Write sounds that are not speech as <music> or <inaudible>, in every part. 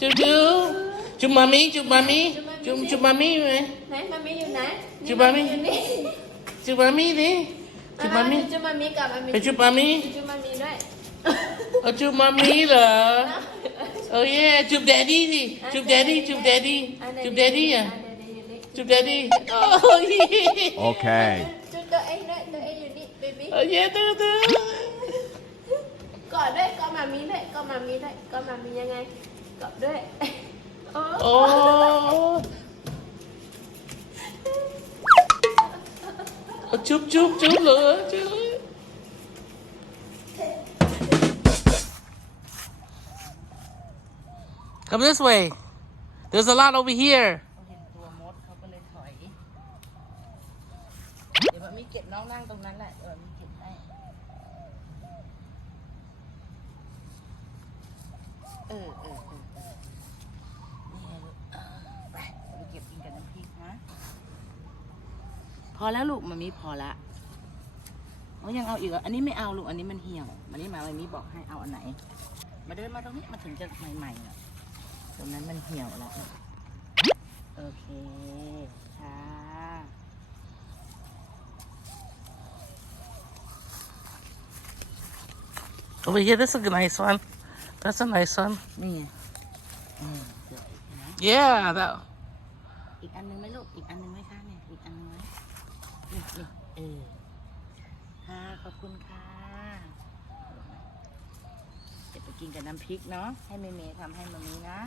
จุ๊บจุ๊บจุ๊บมามีจุ๊บมามีจุ๊บจุ๊บมามีไหมไหนมามีอยู่ไหนจุ๊บมามิอยู่นี่จุ๊บมามีดิจุ๊บมามีจุ๊บมามีกับมามีไปจุ๊บมามีจุ๊บมามีด้วยเอาจุ๊บมามีเหรอโอ้ยจุ๊บแดดดี้ดิจุ๊บแดดดี้จุ๊บแดดดี้จุ๊บแดดดี้อะเดี๋ยวๆอยู่นี่จุ๊บแดดดี้โอ้ย Okay. จุ๊บตัวเองด้วยตัวเองอยู่นี่เบบี้โอ้ยตื้อตื้อกอดด้วยกอดมามีด้วยกอดมามีด้วยกอดมามียังไง กอดด้วยโอ้โอ้เอาจุ๊บจุ๊บจุ๊บเหรอจุ๊บเลย Come this way. There's a lot over here. เห็นตัวมดเขาก็เลยถอย เดี๋ยวมันมีเก็บน้องนั่งตรงนั้นแหละ เดี๋ยวมันมีเก็บได้ เออเออเออเออนี่ไงลูกเออไปเอาไปเก็บกินกับน้ำพริกนะ พอแล้วลูกมันมีพอละเขายังเอาอีกเหรออันนี้ไม่เอาลูกอันนี้มันเหี่ยวมันนี้มาวันนี้บอกให้เอาอันไหน มาเดินมาตรงนี้มาถึงจะใหม่ๆอะตรงนั้นมันเหี่ยวแล้วโอเคค่ะ Over here, this is a nice one. That's a nice one. นี่ไงอืมสวยนะ Yeah, that. อีกอันหนึงไหมลูก อีกอันหนึงไหมคะเนี่ย อีกอันหนึงไหมนี่นี่เออ ค่ะ ขอบคุณค่ะเดี๋ยวไป กินกับน้ำพริกเนาะให้เมเมย์ทำให้มามีนะ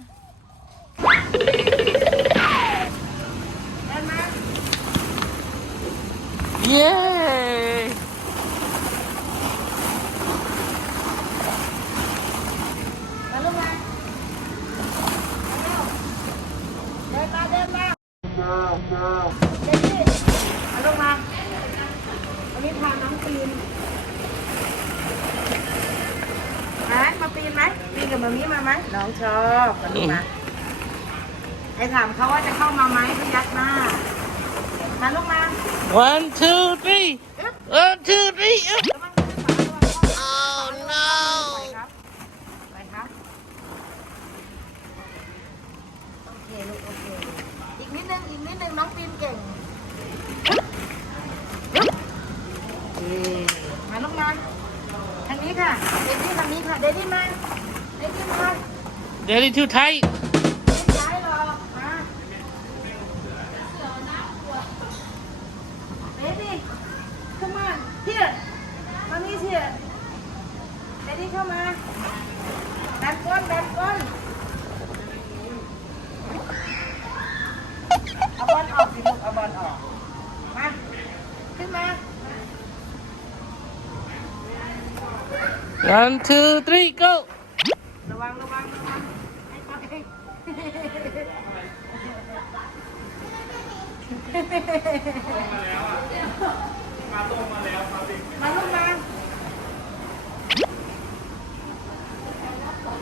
เย้นมา Yay! มาลูกมาเดินมาเดินมาเดินดิมาลูกมาวันนี้พาน้องปีนมามาปีนไหมปีนกับมามีมาไหมน้องชอบมาลูกมาให้ถามเขาว่าจะเข้ามาไหมเขายักหน้า มาลูกมา One, two, three. One, two, three. Up. ระวังมือขวาระวังข้อมือ Oh ไปครับไปครับ โอเคลูกโอเค อีกนิดนึง อีกนิดนึงน้องปีนเก่งเย้มาลูกมา ทางนี้ค่ะเดดดี้ทางนี้ค่ะ เดดดี้มา เดดดี้มา Daddy too tight. ไม่ย้ายหรอกมาเดดดี้ come on here มานี่ here เดดดี้เข้ามาดันก้นดันก้น เอาบอลออกสิลูกเอาบอลออก มา ขึ้นมา One, two, three, go. ระวังระวังระวังให้เขาเองมาลูกมา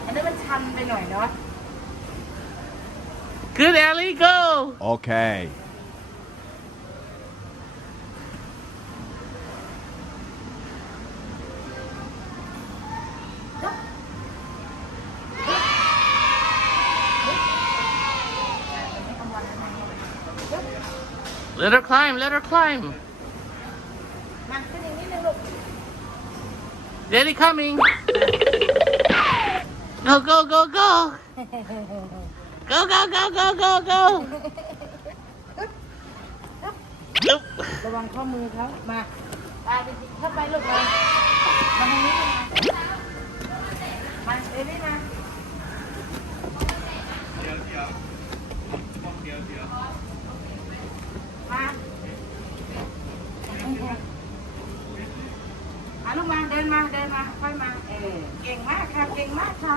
อันนี้มันชันไปหน่อยเนาะ Good, Ellie, go. Okay. Let her climb, let her climb. มาขึ้นอีกนิดนึงลูก Daddy coming. Go, go, go, go. Go, go, go, go, go, go. Nope. ระวังข้อมือเขามาตาไปจิกเข้าไปลูกมามาทางนี้มามาเบบี้มามามาลูกมาเดินมาเดินมาค่อยมาเออเก่งมากค่ะเก่งมากค่ะ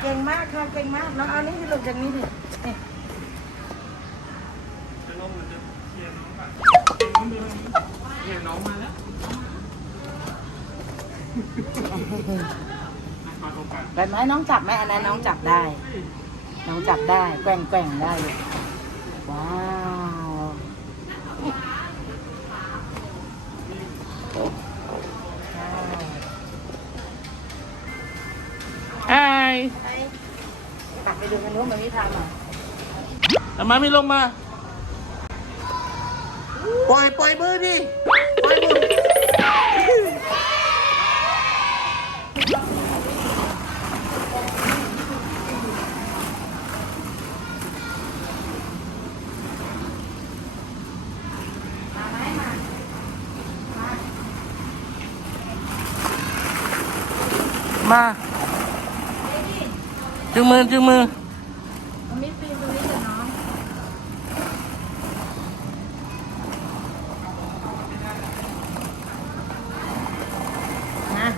เก่งมากค่ะเก่ง มากน้องเอานี่สิลูกจากนี้สินี่ไปไหมน้องจับไหมอันนั้นน้องจับได้ น้องจับได้แกว่งแกว่งได้เลยว้าว นนู้นมันมีทางอะเอามาไม่ลงมา ปล่อยปล่อยมือดิปล่อยมือมาจึงมือจึงมือ มันมีปีนตรงนี้เดี๋ยวน้องนะ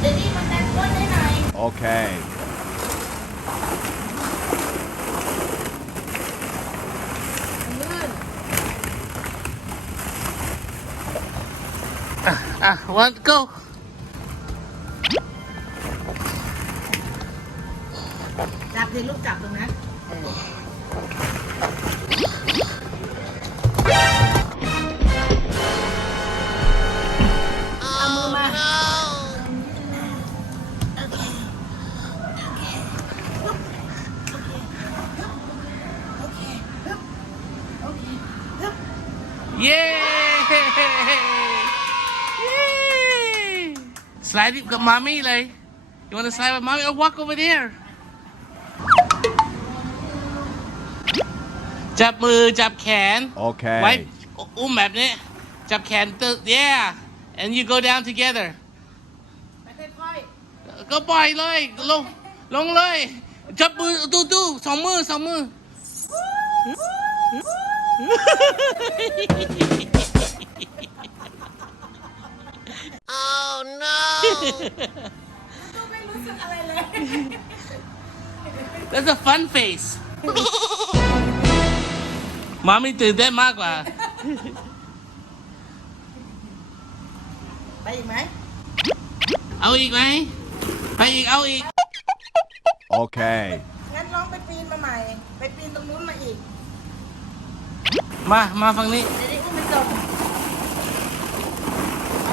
เดี๋ยวนี้มันดันก้นให้หน่อย Okay. อะอะ one go จับสิลูกจับตรงนั้น กับมามี่เลย you wanna slide with mommy or walk over there จับมือจับแขน ไว้ Okay. อุ้มแบบนี้ จับแขนตึก yeah and you go down together ไปค่อยก็ปล่อยเลย ลง ลงเลย จับมือตู้ตู้สองมือสองมือ ๆไม่รู้สึกอะไรเลย That's a fun face มาไม่ตื่นเต้นมากกว่า ไปอีกไหม เอาอีกไหม ไปอีกเอาอีก Okay. งั้นลองไปปีนมาใหม่ ไปปีนตรงนู้นมาอีก มา มาฝั่งนี้เดี๋ยวนี้อุ้มไปส่ง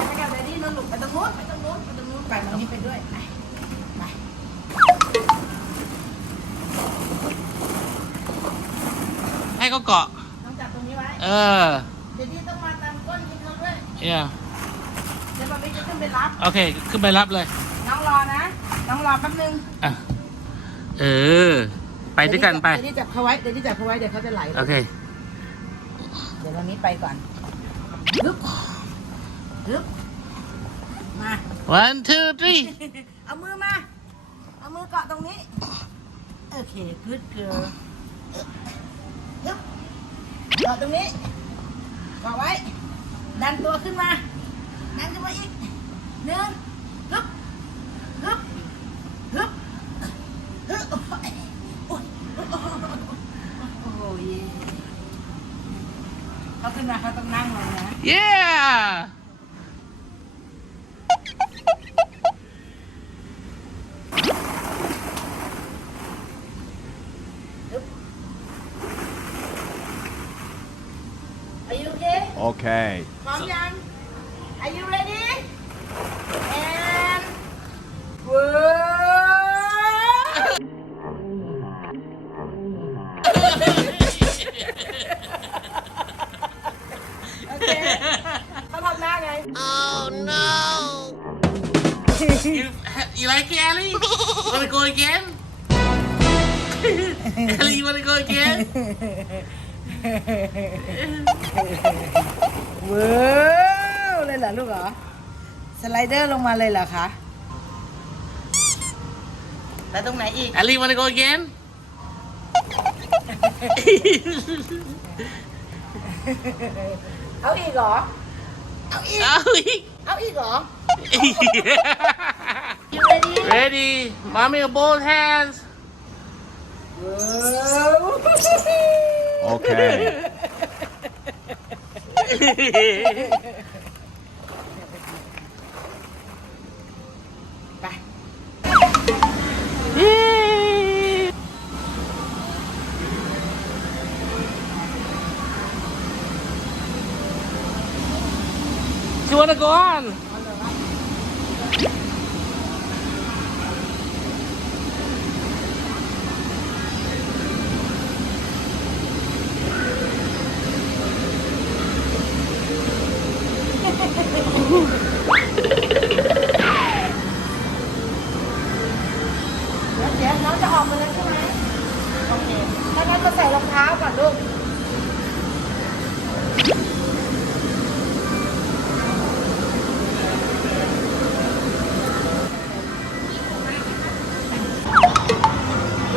ไปกันเดี๋ยวนี้นนหลุกไปตรงนู้นไปตรงนู้นไปตรงนู้นไปตรงนี้ไปด้วยไปไปให้เขาเกาะ ต้องจับตรงนี้ไว้ เออ เดี๋ยวนี้ต้องมาตามก้นให้เขาด้วย yeah เดี๋ยวมันไม่จะขึ้นไปรับ โอเค ขึ้นไปรับเลย น้องรอนะ น้องรอแป๊บนึง อะ เออ ไปด้วยกันไป เดี๋ยวนี้จับเขาไว้ เดี๋ยวนี้จับเขาไว้ เดี๋ยวเขาจะไหล โอเค เดี๋ยวตรงนี้ไปก่อนฮึบฮึบ มา one two three เอามือมา เอามือเกาะตรงนี้ โอเค good girl ฮึบเกาะตรงนี้เกาะไว้ ดันตัวขึ้นมา ดันขึ้นมาอีกหนึ่งฮึบฮึบฮึบฮึบโอ้ยโอ้ยโอ้ยเขาขึ้นมาเขาต้องนั่งลงนะ yeah Okay. พร้อมยัง Are you ready and go โอเคเขาทำหน้าไง <laughs> you, you like it Ellie wanna go again <laughs> Ellie you wanna go again <laughs> ว้าวเลยเหรอลูกเหรอ สไลเดอร์ลงมาเลยเหรอคะ แล้วตรงไหนอีก Ellie wanna go again เอาอีกเหรอเอาอีกเอาอีกเอาอีกเหรอ You ready ready mommy both hands ว้าว Okay. ไปเ wanna go on เถ้างั้นมาใส่รองเท้าก่อนลูก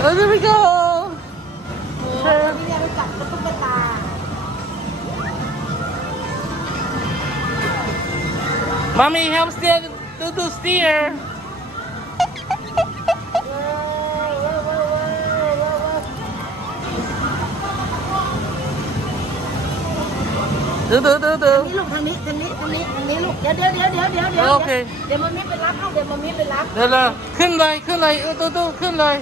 Oh, there we go เธอพี่เนี่ยไปจับตุ๊กตา mommy help steer to do steer ดูดูดูดู นี่ลูกทางนี้ทางนี้ทางนี้ทางนี้ลูกเดี๋ยวเดี๋ยวเดี๋ยวเดี๋ยวเดี๋ยวเดี๋ยวโอเค เดี๋ยวมันมีไปรับลูกเดี๋ยวมันมีไปรับเดี๋ยวเลยขึ้นเลยขึ้นเลยเออดูดูขึ้นเลย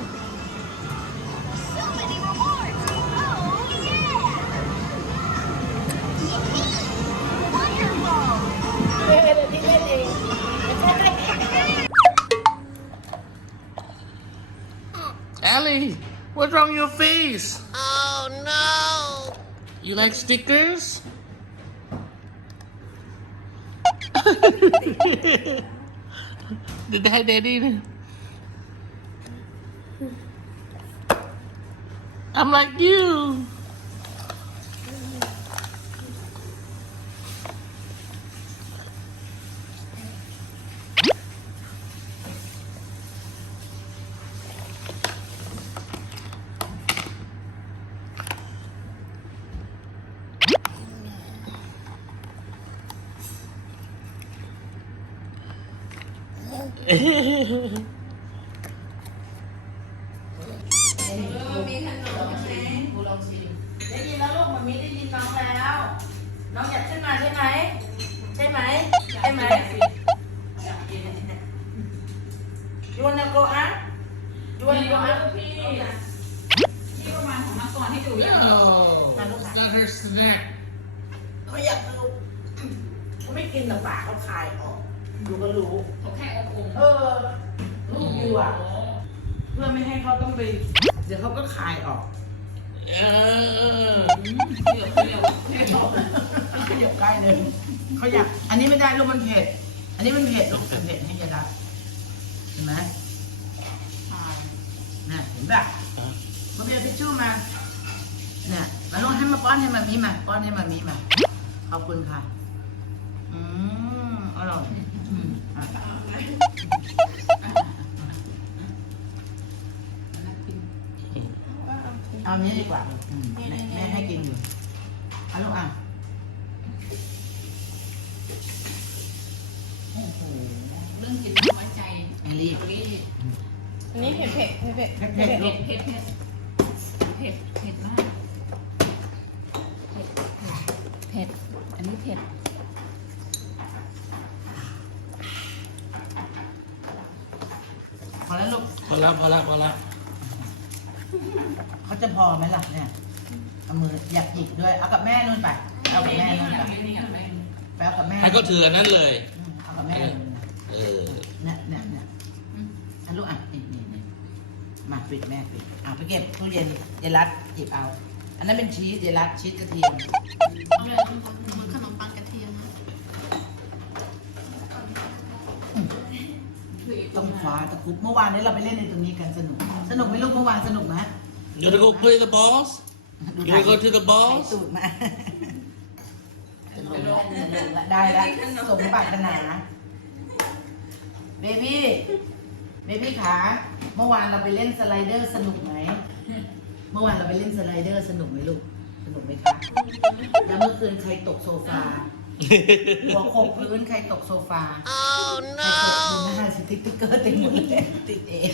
เดี๋ยวเดี๋ยวที่เล่นเอง Allie what's wrong with your face oh no you like stickers <laughs> Did they have that even? I'm like you. ได้ยินแล้วลูกมันมีได้ยินน้องแล้ว น้องอยากขึ้นมาใช่ไหม ใช่ไหมใช่ไหม You wanna go up? You wanna go up? No it's not her snack เขาอยากดูเขาไม่กินหรอกปากเขาคายออก ดูก็รู้ เขาแค่อมเออลูกอยู่อะ เพื่อไม่ให้เขาต้องไป เดี๋ยวเขาก็คายออก Uh, ขยับใกล้เลยเขาอยาก อันนี้ไม่ได้ลูกมันเผ็ด อันนี้มันเผ็ดลูกมันเผ็ดให้ยายรักเห็นไหมน่ะเห็นป่ะมาเบียร์ทิชชู่มาเนี่ยมาลองให้มาป้อนให้มามีมาป้อนให้มามีมาขอบคุณค่ะ อืมอร่อยอืมอะเอาอันนี้ดีกว่าอืมแม่แม่ให้กินอยู่เอาลูกอะเรื่องกินไม่ไว้ใจไม่รีบรีบอันนี้เผ็ดเผ็ดเผ็ดเผ็ดเผ็ดเผ็ดลูกเผ็ดเผ็ดเผ็ดเผ็ดมากเผ็ดเผ็ดอันนี้เผ็ด พอแล้วลูก พอละพอละพอละ เขาจะพ อไหมล่ะเนี่ยเอามืออยากหยิกด้วยเอากับแม่นู่นไปเอากับแม่นู่นไปไปเอากับแม่ให้เขาถืออันนั้นเลย อืมเอากับแม่นู่นนะเออ เนี่ยเนี่ยเนี่ยอันลูกอะนี่นี่นี่มาปิดแม่ปิดอะไปเก็บตู้เย็นเยายรัดหยิบเอา อันนั้นเป็นชีสเยายรัดชีสกระเทียมเอาเลยเหมือนขนมปังกระเทียมต้องคว้าตะครุบเมื่อวานนี้เราไปเล่นในตรงนี้กันสนุก สนุกไหมลูกเมื่อวานสนุกไหม You wanna go play the balls ดู You wanna go to the ใช้ balls สูตรมาสนุกละสนุกละได้ละสมปรารถนาเบบี้เบบี้ขาเมื่อวานเราไปเล่นสไลเดอร์สนุกไหมเมื่อวานเราไปเล่นสไลเดอร์สนุกไหมลูกสนุกไหมคะแล้วเมื่อคืนใครตกโซฟาหัวโขกพื้นใครตกโซฟา oh no ใครตกพื้นหน้าสติ๊กเกอร์เต็มหมดเลยติดเอง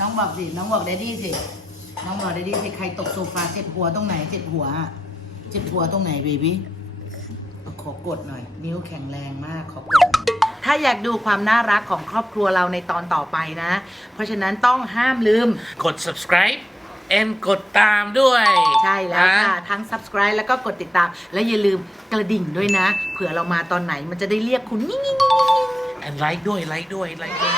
น้องบอกสิ น้องบอกเดดดี้สิ น้องบอกเดดดี้สิ ใครตกโซฟาเจ็บหัวตรงไหน เจ็บหัว เจ็บหัวตรงไหนเบบี้ขอกดหน่อย นิ้วแข็งแรงมากขอกดถ้าอยากดูความน่ารักของครอบครัวเราในตอนต่อไปนะ เพราะฉะนั้นต้องห้ามลืม กด subscribe แอมกดตามด้วย ใช่แล้วค่ะ ทั้ง subscribe แล้วก็กดติดตาม และอย่าลืมกระดิ่งด้วยนะ เผื่อเรามาตอนไหนมันจะได้เรียกคุณงิ่ง ไลค์ด้วยไลค์ด้วยไลค์ด้วย